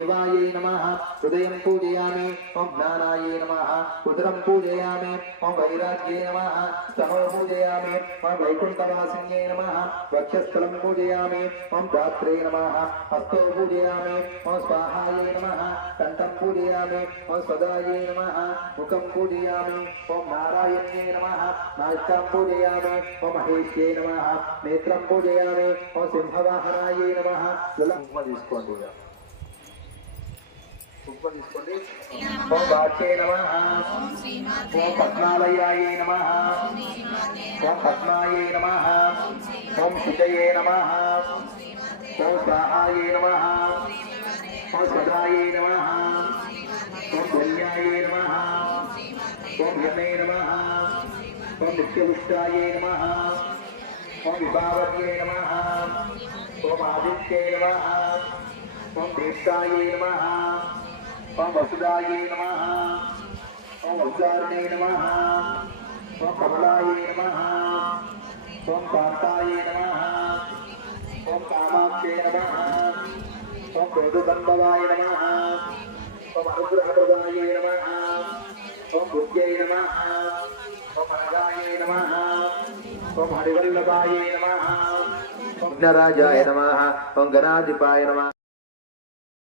शिवाय नमः हृदयं पूजयामि ओं ज्ञानाय नमः उदरं पूजयामि ओं वैराग्ये नमः स्तनो पूजयामि ओं वैकुण्ठवासिन्ये नमः वक्षस्थलं पूजयामि ओं गात्रे नमः हस्तौ पूजयामि ओं स्वाहाय नमः कण्ठं पूजयामि ओं सदाय नमः मुखं पूजयामि ओं नारायण्ये नमः नासिकां पूजयामि ओं महेश्ये नमः नेत्रं पूजयामि ओं सिंहवाहनाय नमः తులమ్మ తీసుకోండి కుంకుమ తీసుకోండి ఓం వాచే నమః ఓం పద్మాలయాయ నమః ఓం పద్మాయే నమః ఓం శుచయే నమః ఓం స్వాహాయ నమః ఓం సదాయే నమః ఓం ధన్యాయ నమః ఓం యమే నమః ఓం నిత్యపుష్టాయ నమః ఓం విభావర్యే నమః ఓం ఆదిత్యే నమః ఓం దీక్షాయ నమః ఓం వసుదాయ నమః ఓం వజ్రార్ణే నమః ఓం కమలాయ నమః ఓం కాంతాయ నమః ఓం కామాక్షే నమః ఓం వేదుబంధవాయ నమః ఓం అనుగ్రహప్రదాయ నమః ఓం బుద్ధ్యై నమః ఓం అనగాయ నమః ఓం హరివల్లభాయ నమః ఓం విఘ్నరాజాయ నమః ఓం గణాధిపాయ నమః